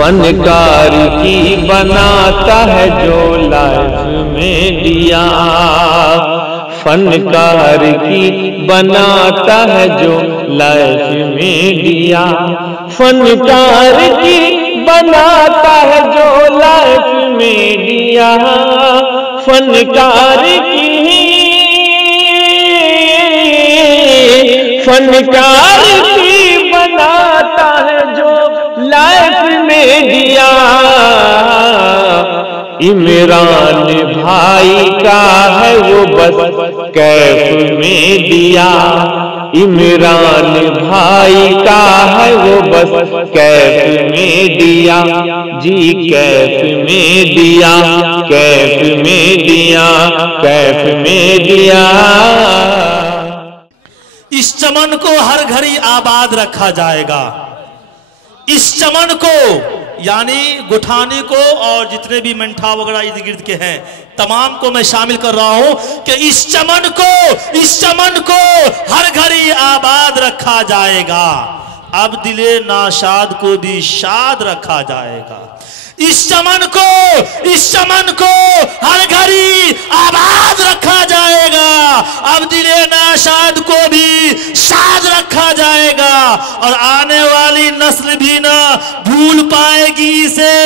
فنکار کی بناتا ہے جو لائف میڈیا، فنکار کی بناتا ہے جو لائف میڈیا، فنکار کی بناتا ہے جو لائف میڈیا، فنکار کی بناتا ہے جو لائف میڈیا۔ عمران بھائی کا ہے وہ بس کیف میڈیا، عمران بھائی کا ہے وہ بس کیف میڈیا، جی کیف میڈیا، کیف میڈیا، کیف میڈیا۔ اس چمن کو ہر گھڑی آباد رکھا جائے گا، اس چمن کو یعنی گٹھانی کو اور جتنے بھی منٹھا وغیرہ ارد گرد کے ہیں تمام کو میں شامل کر رہا ہوں کہ اس چمن کو ہر گھڑی آباد رکھا جائے گا، اب دل ناشاد کو بھی شاد رکھا جائے گا۔ اس چمن کو ہر گھڑی آباد رکھا جائے گا، اب دل ناشاد کو بھی شاد رکھا جائے گا، اور آنے والی نسل بھی نہ بھول پائے گی اسے،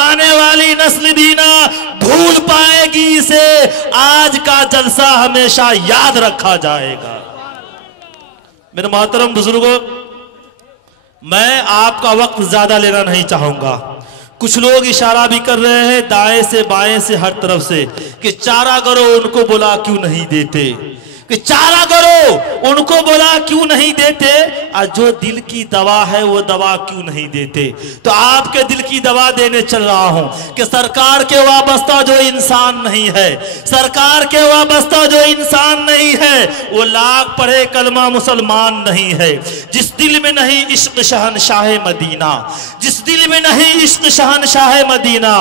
آنے والی نسل بھی نہ بھول پائے گی اسے، آج کا جلسہ ہمیشہ یاد رکھا جائے گا۔ میرے محترم بزرگوں، میں آپ کا وقت زیادہ لینا نہیں چاہوں گا۔ کچھ لوگ اشارہ بھی کر رہے ہیں دائیں سے بائیں سے ہر طرف سے کہ چارہ گرو ان کو بلا کیوں نہیں دیتے، کہ چارہ گرو ان کو بلا کیوں نہیں دیتے، اور جو دل کی دوا ہے وہ دوا کیوں نہیں دیتے۔ تو آپ کے دل کی دوا دینے چل رہا ہوں کہ سرکار کے وابستہ جو انسان نہیں ہے، سرکار کے وابستہ جو انسان نہیں ہے وہ لاکھ پڑھے کلمہ مسلمان نہیں ہے۔ جس دل میں نہیں عشق شہنشاہ مدینہ، جس دل میں نہیں عشق شہنشاہ مدینہ،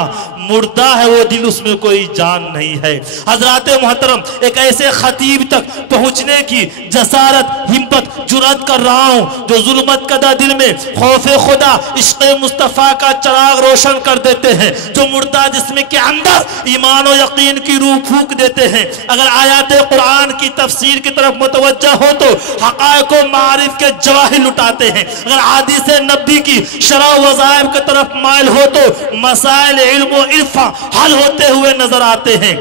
مردہ ہے وہ دل، اس میں کوئی جان نہیں ہے۔ حضرات محترم، ایک ایسے خطیب تک پہنچنے کی جسارت، ہمت، جرأت کر رہا ہوں جو ظلمت کدہ دل میں خوف خدا عشق مصطفیٰ کا چراغ روشن کر دیتے ہیں، جو مردہ جسم کے اندر ایمان و یقین کی روح پھونک دیتے ہیں۔ اگر آیات قرآن کی تفسیر کی طرف متوجہ ہو تو حقائق و معارف کے جواہر لٹاتے ہیں، اگر حدیث نبی کی شرح و وظائف کی طرف مائل ہو تو مسائل علم و عرفان حل ہوتے ہوئے نظر آتے ہیں۔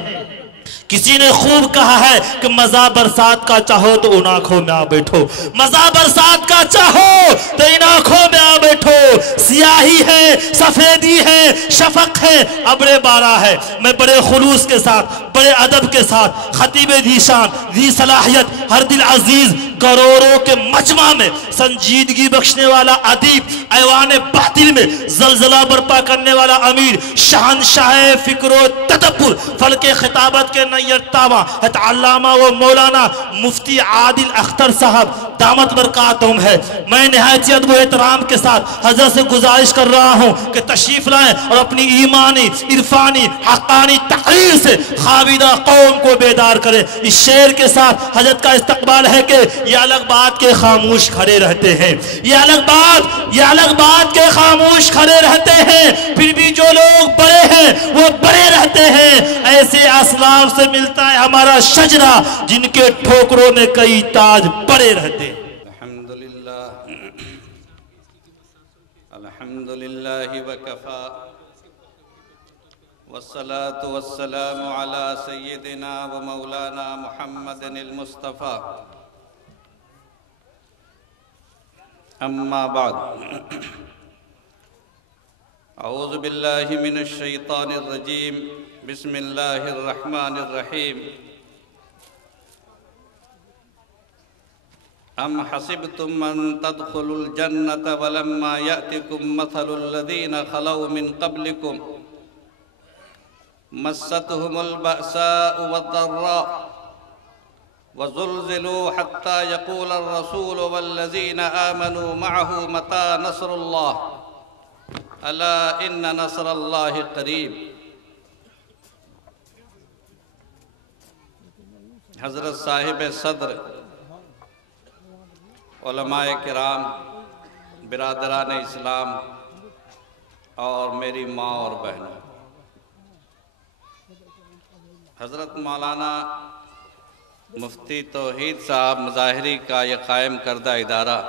کسی نے خوب کہا ہے کہ مزہ برسات کا چاہو تو ان آنکھوں میں آ بیٹھو، مزہ برسات کا چاہو تو ان آنکھوں میں آ بیٹھو، سیاہی ہے، سفیدی ہے، شفق ہے، ابر بارہ ہے۔ میں بڑے خلوص کے ساتھ، بڑے ادب کے ساتھ خطیب ذی شان، ذی صلاحیت، ہر دل عزیز، کروڑوں کے مجمع میں سنجیدگی بخشنے والا ادیب، ایوان باطل میں زلزلہ برپا کرنے والا امیر، شہنشاہ فکر و تدبر، فلک خطابت کے نیر تابع علامہ و مولانا مفتی عادل اختر صاحب دامت برکاتہم ہے۔ میں نہایت ادب و احترام کے ساتھ حضرت سے گزارش کر رہا ہوں کہ تشریف لائیں اور اپنی ایمانی، عرفانی، حقانی تقریر سے خوابیدہ قوم کو بیدار کریں۔ اس شعر کے ساتھ حضرت کا استقبال ہے کہ یہ الگ بات کے خاموش کھڑے رہتے ہیں، یہ الگ بات کے خاموش کھڑے رہتے ہیں، پھر بھی جو لوگ بڑے ہیں وہ بڑے رہتے ہیں۔ ایسے اسلاف سے ملتا ہے ہمارا شجرہ جن کے ٹھوکروں میں کئی تاج بڑے رہتے ہیں۔ الحمدللہ وکفا والصلاة والسلام على سیدنا و مولانا محمد المصطفیٰ، اما بعد، اعوذ باللہ من الشیطان الرجیم، بسم اللہ الرحمن الرحیم۔ ام حسبتم ان تدخلوا الجنة ولما يأتكم مثل الذين خلوا من قبلكم مستهم البأساء والضراء وزلزلوا حتى يقول الرسول والذين آمنوا معه متى نصر الله ألا إن نصر الله قريب۔ حضرت صاحب صدر، علماء کرام، برادران اسلام، اور میری ماں اور بہنوں، حضرت مولانا مفتی توحید صاحب مظاہری کا یہ قائم کردہ ادارہ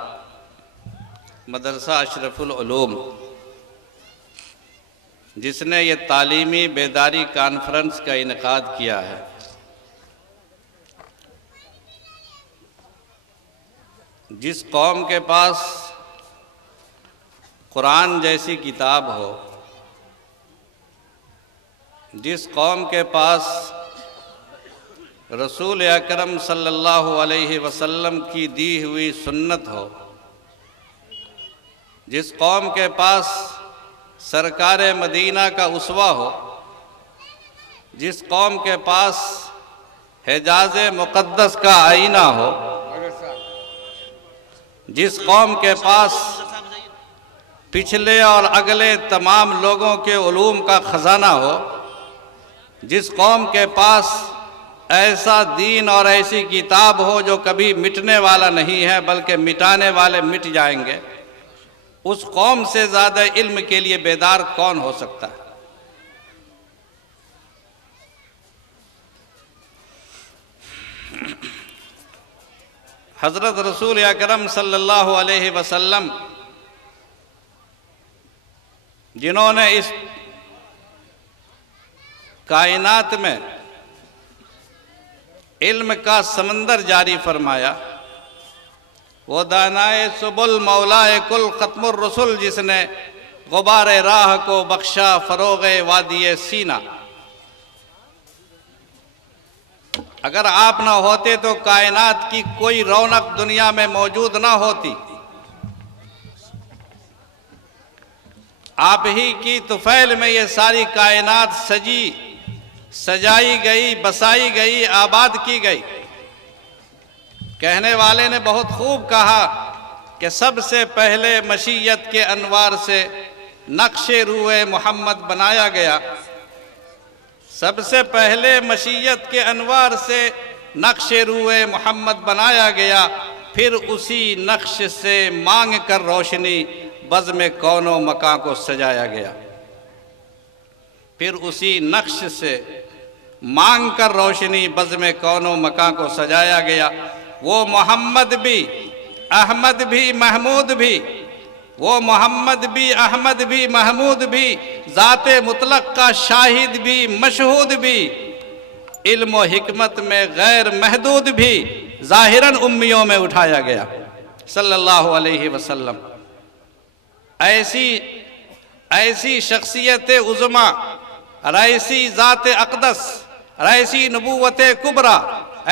مدرسہ اشرف العلوم، جس نے یہ تعلیمی بیداری کانفرنس کا انعقاد کیا ہے، جس قوم کے پاس قرآن جیسی کتاب ہو، جس قوم کے پاس رسول اکرم صلی اللہ علیہ وسلم کی دی ہوئی سنت ہو، جس قوم کے پاس سرکار مدینہ کا اسوہ ہو، جس قوم کے پاس حجاز مقدس کا آئینہ ہو، جس قوم کے پاس پچھلے اور اگلے تمام لوگوں کے علوم کا خزانہ ہو، جس قوم کے پاس ایسا دین اور ایسی کتاب ہو جو کبھی مٹنے والا نہیں ہے بلکہ مٹانے والے مٹ جائیں گے، اس قوم سے زیادہ علم کے لیے بیدار کون ہو سکتا ہے؟ حضرت رسول اکرم صلی اللہ علیہ وسلم جنہوں نے اس کائنات میں علم کا سمندر جاری فرمایا، وہ دانائے سبل مولائے کل ختم الرسل، جس نے غبار راہ کو بخشا فروغ وادی سینا۔ اگر آپ نہ ہوتے تو کائنات کی کوئی رونق دنیا میں موجود نہ ہوتی، آپ ہی کی طفیل میں یہ ساری کائنات سجی سجائی گئی، بسائی گئی، آباد کی گئی۔ کہنے والے نے بہت خوب کہا کہ سب سے پہلے مشیت کے انوار سے نقش روئے محمد بنایا گیا، سب سے پہلے مشیت کے انوار سے نقش روئے محمد بنایا گیا، پھر اسی نقش سے مانگ کر روشنی بزم کون و مکان کو سجایا گیا، پھر اسی نقش سے مانگ کر روشنی بزم کون و مکان کو سجایا گیا۔ وہ محمد بھی، احمد بھی، محمود بھی، وہ محمد بھی، احمد بھی، محمود بھی، ذات مطلق کا شاہد بھی، مشہود بھی، علم و حکمت میں غیر محدود بھی، ظاہراً امیوں میں اٹھایا گیا صلی اللہ علیہ وسلم۔ ایسی شخصیت عظما، ایسی ذات اقدس، ایسی نبوت کبریٰ،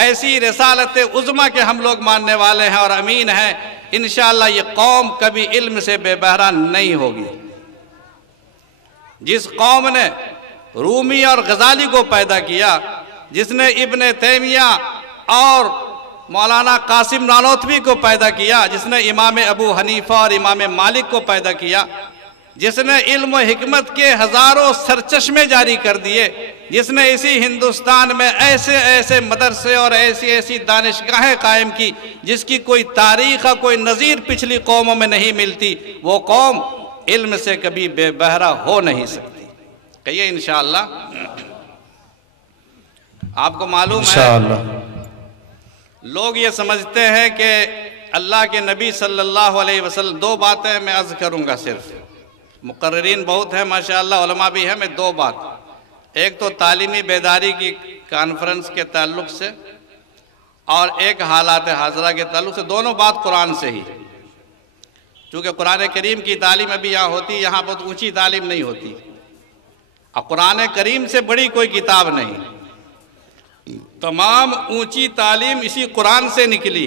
ایسی رسالت عظما کے ہم لوگ ماننے والے ہیں اور امین ہیں۔ انشاءاللہ یہ قوم کبھی علم سے بے بہرہ نہیں ہوگی۔ جس قوم نے رومی اور غزالی کو پیدا کیا، جس نے ابن تیمیہ اور مولانا قاسم نانوتوی کو پیدا کیا، جس نے امام ابو حنیفہ اور امام مالک کو پیدا کیا، جس نے علم و حکمت کے ہزاروں سرچشمے جاری کر دیے، جس نے اسی ہندوستان میں ایسے ایسے مدرسے اور ایسی دانشگاہیں قائم کی جس کی کوئی تاریخ کوئی نظیر پچھلی قوموں میں نہیں ملتی، وہ قوم علم سے کبھی بے بہرہ ہو نہیں سکتی۔ کہیے انشاءاللہ۔ آپ کو معلوم ہے لوگ یہ سمجھتے ہیں کہ اللہ کے نبی صلی اللہ علیہ وسلم، دو باتیں میں عرض کروں گا، صرف مقررین بہت ہیں ماشاءاللہ، علماء بھی ہیں، میں دو بات، ایک تو تعلیمی بیداری کی کانفرنس کے تعلق سے اور ایک حالات حاضرہ کے تعلق سے، دونوں بات قرآن سے ہی، چونکہ قرآن کریم کی تعلیم ابھی یہاں ہوتی، یہاں بہت اونچی تعلیم نہیں ہوتی، اور قرآن کریم سے بڑی کوئی کتاب نہیں، تمام اونچی تعلیم اسی قرآن سے نکلی،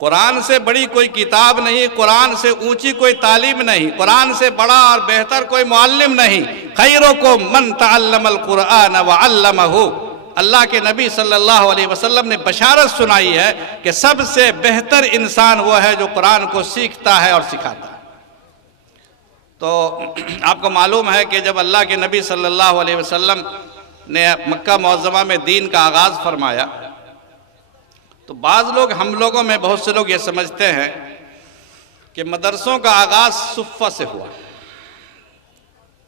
قرآن سے بڑی کوئی کتاب نہیں، قرآن سے اونچی کوئی تعلیم نہیں، قرآن سے بڑا اور بہتر کوئی معلم نہیں۔ خیرکم من تعلم القرآن وعلمہ، اللہ کے نبی صلی اللہ علیہ وسلم نے بشارت سنائی ہے کہ سب سے بہتر انسان وہ ہے جو قرآن کو سیکھتا ہے اور سکھاتا ہے۔ تو آپ کو معلوم ہے کہ جب اللہ کے نبی صلی اللہ علیہ وسلم نے مکہ معظمہ میں دین کا آغاز فرمایا تو بعض لوگ، ہم لوگوں میں بہت سے لوگ یہ سمجھتے ہیں کہ مدرسوں کا آغاز صفہ سے ہوا،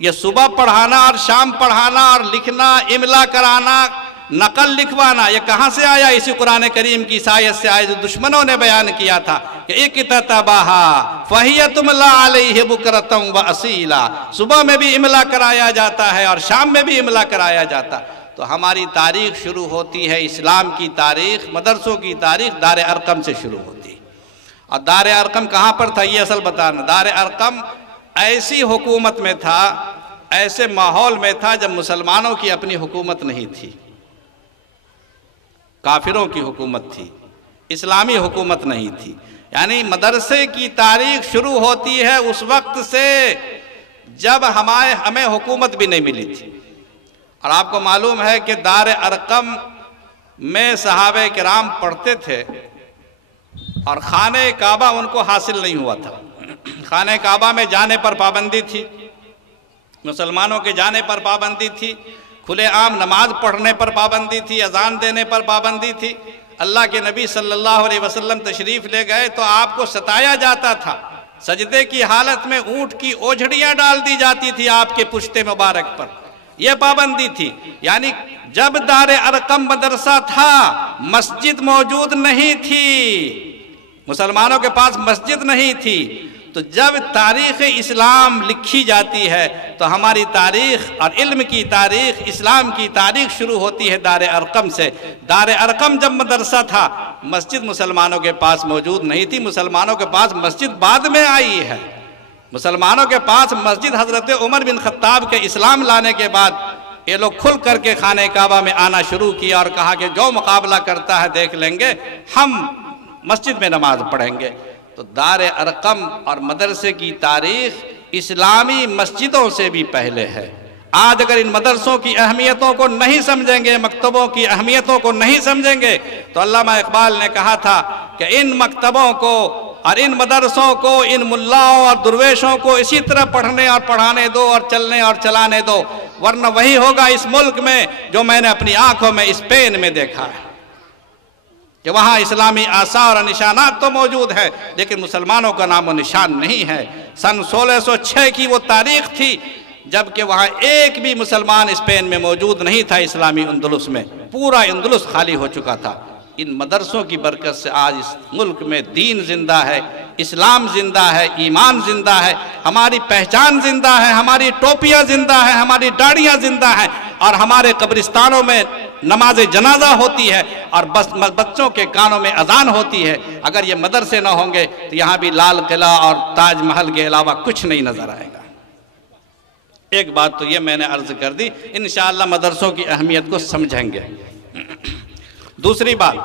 یہ صبح پڑھانا اور شام پڑھانا اور لکھنا، املا کرانا، نقل لکھوانا، یہ کہاں سے آیا؟ اسی قرآن کریم کی آیت سے آیا جو دشمنوں نے بیان کیا تھا کہ اکتتبھا فہی تملی علیہ بکرۃ واصیلا، صبح میں بھی املا کرایا جاتا ہے اور شام میں بھی املا کرایا جاتا ہے۔ تو ہماری تاریخ شروع ہوتی ہے، اسلام کی تاریخ، مدرسوں کی تاریخ دار ارقم سے شروع ہوتی ہے۔ اور دار ارقم کہاں پر تھا یہ اصل بتانا۔ دار ارقم ایسی حکومت میں تھا، ایسے ماحول میں تھا جب مسلمانوں کی اپنی حکومت نہیں تھی، کافروں کی حکومت تھی، اسلامی حکومت نہیں تھی۔ یعنی مدرسے کی تاریخ شروع ہوتی ہے اس وقت سے جب ہمیں حکومت بھی نہیں ملی تھی۔ اور آپ کو معلوم ہے کہ دار ارقم میں صحابہ کرام پڑھتے تھے اور خانہ کعبہ ان کو حاصل نہیں ہوا تھا۔ خانہ کعبہ میں جانے پر پابندی تھی، مسلمانوں کے جانے پر پابندی تھی، کھلے عام نماز پڑھنے پر پابندی تھی، اذان دینے پر پابندی تھی۔ اللہ کے نبی صلی اللہ علیہ وسلم تشریف لے گئے تو آپ کو ستایا جاتا تھا، سجدے کی حالت میں اونٹ کی اوجھڑیاں ڈال دی جاتی تھی آپ کے پشت مبارک پر، یہ پابندی تھی۔ یعنی جب دار ارقم مدرسہ تھا مسجد موجود نہیں تھی، مسلمانوں کے پاس مسجد نہیں تھی۔ تو جب تاریخ اسلام لکھی جاتی ہے تو ہماری تاریخ اور علم کی تاریخ، اسلام کی تاریخ شروع ہوتی ہے دار ارقم سے۔ دار ارقم جب مدرسہ تھا مسجد مسلمانوں کے پاس موجود نہیں تھی، مسلمانوں کے پاس مسجد بعد میں آئی ہے۔ مسلمانوں کے پاس مسجد حضرت عمر بن خطاب کے اسلام لانے کے بعد یہ لوگ کھل کر کے خانہ کعبہ میں آنا شروع کیا اور کہا کہ جو مقابلہ کرتا ہے دیکھ لیں گے، ہم مسجد میں نماز پڑھیں گے۔ تو دار ارقم اور مدرسے کی تاریخ اسلامی مسجدوں سے بھی پہلے ہے۔ آج اگر ان مدرسوں کی اہمیتوں کو نہیں سمجھیں گے، مکتبوں کی اہمیتوں کو نہیں سمجھیں گے، تو علامہ اقبال نے کہا تھا کہ ان مکتبوں کو اور ان مدرسوں کو، ان ملاؤں اور درویشوں کو اسی طرح پڑھنے اور پڑھانے دو اور چلنے اور چلانے دو، ورنہ وہی ہوگا اس ملک میں جو میں نے اپنی آنکھوں میں اسپین میں دیکھا ہے کہ وہاں اسلامی آثار اور نشانات تو موجود ہے لیکن مسلمانوں کا نام و نشان نہیں ہے۔ سن 1606 کی وہ تاریخ تھی جبکہ وہاں ایک بھی مسلمان اسپین میں موجود نہیں تھا، اسلامی اندلس میں پورا اندلس خالی ہو چکا تھا۔ ان مدرسوں کی برکت سے آج اس ملک میں دین زندہ ہے، اسلام زندہ ہے، ایمان زندہ ہے، ہماری پہچان زندہ ہے، ہماری ٹوپیاں زندہ ہیں، ہماری داڑیاں زندہ ہیں، اور ہمارے قبرستانوں میں نماز جنازہ ہوتی ہے اور بچوں کے کانوں میں اذان ہوتی ہے۔ اگر یہ مدرسے نہ ہوں گے تو یہاں بھی لال قلعہ اور تاج محل کے علاوہ کچھ نہیں نظر آئے گا۔ ایک بات تو یہ میں نے عرض کر دی، انشاءاللہ مدرسوں کی اہمیت کو سمجھیں گے۔ دوسری بات،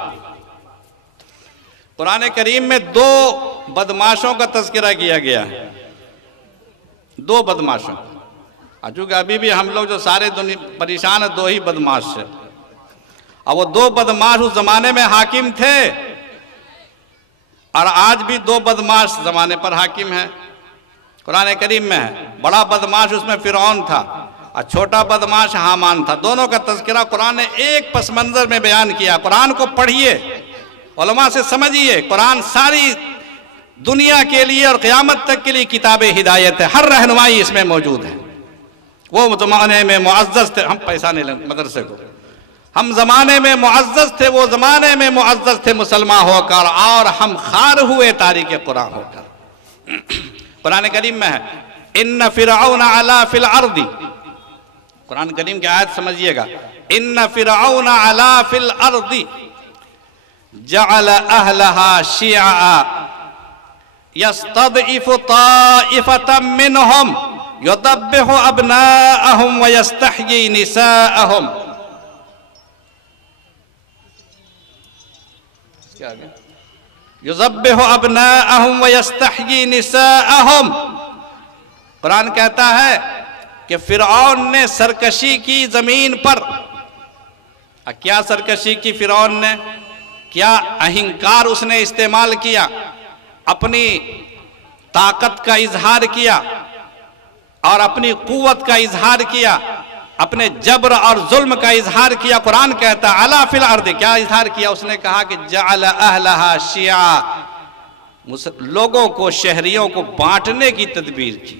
قرآن کریم میں دو بدماشوں کا تذکرہ کیا گیا ہے، دو بدماشوں۔ چونکہ ابھی بھی ہم لوگ جو سارے دنیا پریشان ہیں، دو ہی بدماش ہیں، اور وہ دو بدماش اس زمانے میں حاکم تھے اور آج بھی دو بدماش زمانے پر حاکم ہیں۔ قرآن کریم میں ہے، بڑا بدماش اس میں فرعون تھا اور چھوٹا بدماش حامان تھا۔ دونوں کا تذکرہ قرآن نے ایک پس منظر میں بیان کیا۔ قرآن کو پڑھیے، علماء سے سمجھیے، قرآن ساری دنیا کے لیے اور قیامت تک کے لیے کتاب ہدایت ہے، ہر رہنمائی اس میں موجود ہے۔ وہ زمانے میں معزز تھے، ہم پیسہ نہیں لیں مدرسے کو، ہم زمانے میں معزز تھے، وہ زمانے میں معزز تھے مسلمان ہو کر، اور ہم خار ہوئے تاریخ قرآن ہو کر۔ قرآن کریم میں ہے ان فرعون علا فی الارض، قرآن کریم کی آیت سمجھیے گا، ان فرعون علا فی الارض جعل اہلہا شیعا یستضعف طائفة منہم یذبح ابناءہم ویستحیی نساءہم۔ یذبح ابناءہم ویستحیی نساءہم۔ قرآن کہتا ہے کہ فرعون نے سرکشی کی زمین پر۔ کیا سرکشی کی فرعون نے؟ کیا اہنکار اس نے استعمال کیا؟ اپنی طاقت کا اظہار کیا اور اپنی قوت کا اظہار کیا، اپنے جبر اور ظلم کا اظہار کیا۔ قرآن کہتا ہے علا فی الارض، کیا اظہار کیا؟ اس نے کہا کہ جعل اہلہا شیعا، لوگوں کو، شہریوں کو بانٹنے کی تدبیر کی۔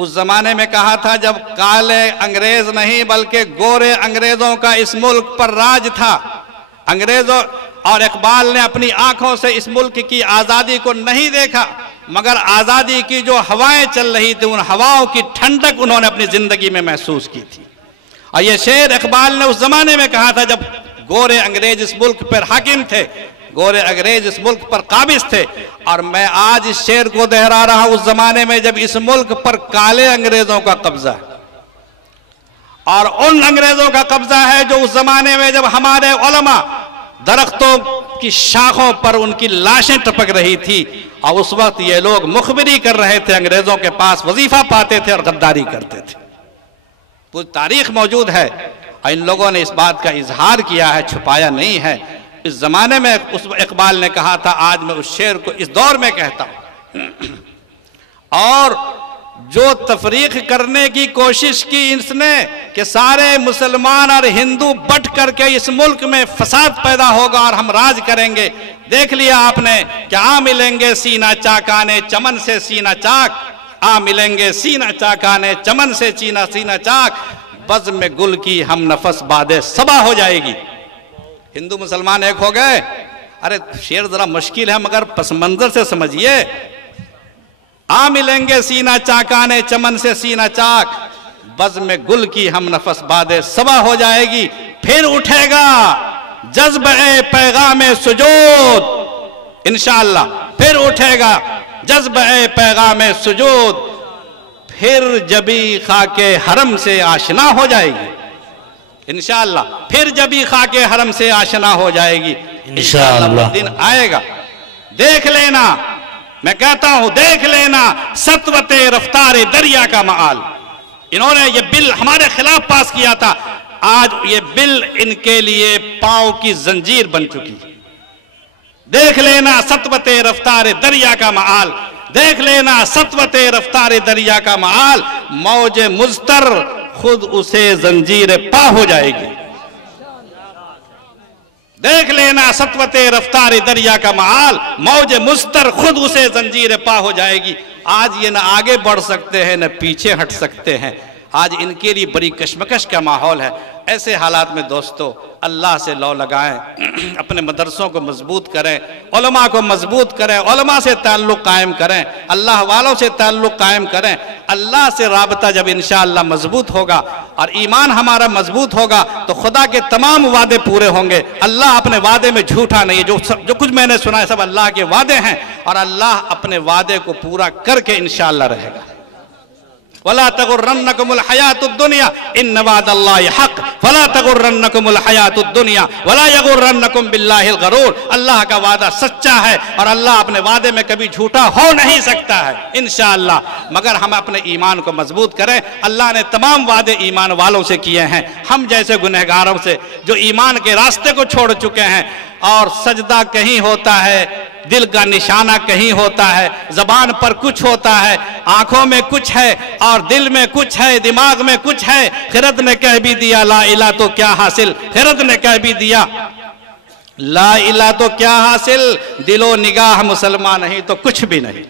اس زمانے میں کہا تھا جب کالے انگریز نہیں بلکہ گورے انگریزوں کا اس ملک پر راج تھا. انگریزوں اور اقبال نے اپنی آنکھوں سے اس ملک کی آزادی کو نہیں دیکھا، مگر آزادی کی جو ہوائیں چل رہی تھی ان ہواؤں کی ٹھنڈک انہوں نے اپنی زندگی میں محسوس کی تھی. اور یہ شعر اقبال نے اس زمانے میں کہا تھا جب گورے انگریز اس ملک پر حاکم تھے، گورے انگریز اس ملک پر قابض تھے. اور میں آج اس شعر کو دہرا رہا ہوں اس زمانے میں جب اس ملک پر کالے انگریزوں کا قبضہ ہے، اور ان انگریزوں کا قبضہ ہے جو اس زمانے میں جب ہمارے علماء درختوں کی شاخوں پر ان کی لاشیں ٹپک رہی تھی اور اس وقت یہ لوگ مخبری کر رہے تھے، انگریزوں کے پاس وظیفہ پاتے تھے اور غداری کرتے تھے. پوری تاریخ موجود ہے اور ان لوگوں نے اس بات کا اظہار کیا ہے، چھپایا نہیں ہے. اس زمانے میں اس اقبال نے کہا تھا، آج میں اس شعر کو اس دور میں کہتا ہوں. اور جو تفریق کرنے کی کوشش کی اس نے کہ سارے مسلمان اور ہندو بٹ کر کے اس ملک میں فساد پیدا ہوگا اور ہم راج کریں گے، دیکھ لیا آپ نے کہ آ ملیں گے سینہ چاکانے چمن سے سینہ چاک، آ ملیں گے سینہ چاکانے چمن سے سینہ چاک، بزم میں گل کی ہم نفس باد صبا ہو جائے گی. ہندو مسلمان ایک ہو گئے. ارے شعر ذرا مشکل ہے مگر پس منظر سے سمجھیے. آ ملیں گے سینہ چاکانے چمن سے سینہ چاک، بزم میں گل کی ہم نفس باد صبا ہو جائے گی. پھر اٹھے گا جذب پیغام سجود، انشاءاللہ پھر اٹھے گا جذب پیغام سجود، پھر جبی خاک حرم سے آشنا ہو جائے گی. انشاءاللہ پھر جبی خاک حرم سے آشنا ہو جائے گی. انشاءاللہ وہ دن آئے گا. دیکھ لینا، میں کہتا ہوں دیکھ لینا سطوت رفتار دریا کا معال. انہوں نے یہ بل ہمارے خلاف پاس کیا تھا، آج یہ بل ان کے لیے پاؤں کی زنجیر بن چکی. دیکھ لینا سطوت رفتار دریا کا معال، دیکھ لینا سطوت رفتار دریا کا معال، موج مضطر خود اسے زنجیر پا ہو جائے گی. دیکھ لینا سطوت رفتار دریا کا معال، موج مضطر خود اسے زنجیر پا ہو جائے گی. آج یہ نہ آگے بڑھ سکتے ہیں نہ پیچھے ہٹ سکتے ہیں. آج ان کے لیے بڑی کشمکش کا ماحول ہے. ایسے حالات میں دوستو اللہ سے لو لگائیں، اپنے مدرسوں کو مضبوط کریں، علماء کو مضبوط کریں، علماء سے تعلق قائم کریں، اللہ والوں سے تعلق قائم کریں. اللہ سے رابطہ جب انشاءاللہ مضبوط ہوگا اور ایمان ہمارا مضبوط ہوگا تو خدا کے تمام وعدے پورے ہوں گے. اللہ اپنے وعدے میں جھوٹا نہیں ہے. جو کچھ میں نے سنا ہے سب اللہ کے وعدے ہیں اور اللہ اپنے وعدے کو پورا کر کے انشاءاللہ رہے گا. وَلَا تَغُرَّنَّكُمُ الْحَيَاةُ الدُّنْيَا إِنَّ وَعْدَ اللَّهِ حَقٌّ فَلَا تَغُرَّنَّكُمُ الْحَيَاةُ الدُّنْيَا وَلَا يَغُرَّنَّكُمْ بِاللَّهِ الْغَرُورُ. اللہ کا وعدہ سچا ہے اور اللہ اپنے وعدے میں کبھی جھوٹا ہو نہیں سکتا ہے انشاءاللہ. مگر ہم اپنے ایمان کو مضبوط کریں. اللہ نے تمام وعدے ایمان والوں سے کیے ہیں. ہم جیسے گنہگاروں سے جو ایمان کے راستے کو چھوڑ چکے ہیں اور سجدہ کہیں ہوتا ہے، دل کا نشانہ کہیں ہوتا ہے، زبان پر کچھ ہوتا ہے، آنکھوں میں کچھ ہے اور دل میں کچھ ہے، دماغ میں کچھ ہے. خرد نے کہہ بھی دیا لا الہ تو کیا حاصل، خرد نے کہہ بھی دیا لا الہ تو کیا حاصل، دل و نگاہ مسلمان نہیں تو کچھ بھی نہیں.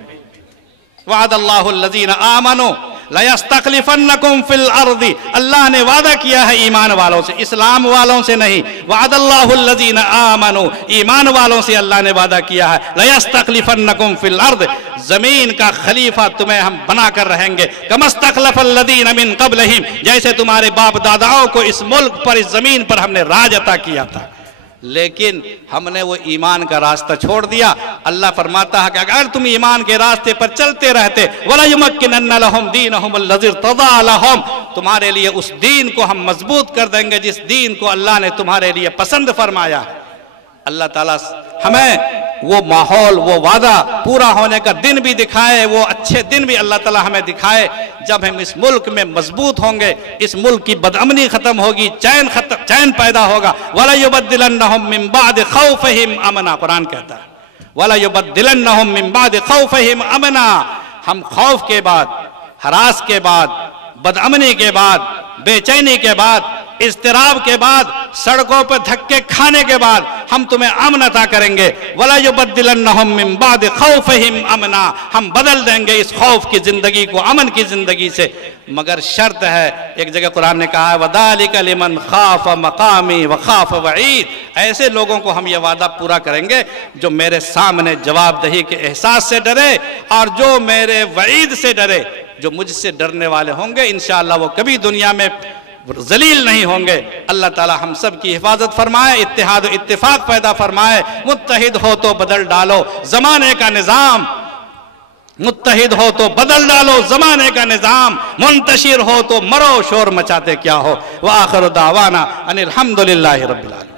وعد اللہ الذین آمنوا لَيَسْتَخْلِفَنَّكُمْ فِي الْأَرْضِ. اللہ نے وعدہ کیا ہے ایمان والوں سے، اسلام والوں سے نہیں. وعد اللہ الذین آمنوا، ایمان والوں سے اللہ نے وعدہ کیا ہے. لَيَسْتَخْلِفَنَّكُمْ فِي الْأَرْضِ، زمین کا خلیفہ تمہیں ہم بنا کر رہیں گے. كَمَا اسْتَخْلَفَ الَّذِينَ مِن قَبْلِهِمْ، جیسے تمہارے باپ داداؤں کو اس ملک پر اس زمین پر ہم نے راج عطا کیا تھا. لیکن ہم نے وہ ایمان کا راستہ چھوڑ دیا. اللہ فرماتا ہے کہ اگر تم ایمان کے راستے پر چلتے رہتے وَلَا يُمَكِّنَنَّ لَهُمْ دِينَهُمُ الَّذِي ارْتَضَىٰ لَهُمْ، تمہارے لیے اس دین کو ہم مضبوط کر دیں گے جس دین کو اللہ نے تمہارے لیے پسند فرمایا. اللہ تعالیٰ ہمیں وہ ماحول، وہ وعدہ پورا ہونے کا دن بھی دکھائے، وہ اچھے دن بھی اللہ تعالیٰ ہمیں دکھائے جب ہم اس ملک میں مضبوط ہوں گے، اس ملک کی بدامنی ختم ہوگی، چین پیدا ہوگا. وَلَا يُبَدِّلَنَّهُمْ مِن بَعْدِ خَوْفِهِمْ أَمْنًا، قرآن کہتا ہے وَلَا يُبَدِّلَنَّهُمْ مِن بَعْدِ خَوْفِهِمْ أَمْنًا. ہم خوف کے بعد، ہراس کے بعد، بدامنی کے بعد، بے چینی کے بعد اضطراب کے بعد، سڑکوں پر دھکے کھانے کے بعد ہم تمہیں امن عطا کریں گے۔ وَلَا يُبَدِّلَنَّهُم مِّن بَعْدِ خَوْفِهِمْ أَمْنًا، ہم بدل دیں گے اس خوف کی زندگی کو امن کی زندگی سے، مگر شرط ہے، ایک جگہ قرآن نے کہا ہے وَذَلِكَ لِمَنْ خَافَ مَقَامِي وَخَافَ وَعِيدِ، ایسے لوگوں کو ہم یہ وعدہ پورا کریں گے جو میرے سامنے جواب دہی کے احساس سے ڈرے اور جو میرے وعید سے ڈرے۔ جو مجھ سے ڈرنے والے ہوں گے انشاءاللہ وہ کبھی دنیا میں ذلیل نہیں ہوں گے۔ اللہ تعالی ہم سب کی حفاظت فرمائے، اتحاد و اتفاق پیدا فرمائے۔ متحد ہو تو بدل ڈالو زمانے کا نظام، متحد ہو تو بدل ڈالو زمانے کا نظام، منتشر ہو تو مرو شور مچاتے کیا ہو۔ وآخر دعوانا ان الحمدللہ رب العالمین۔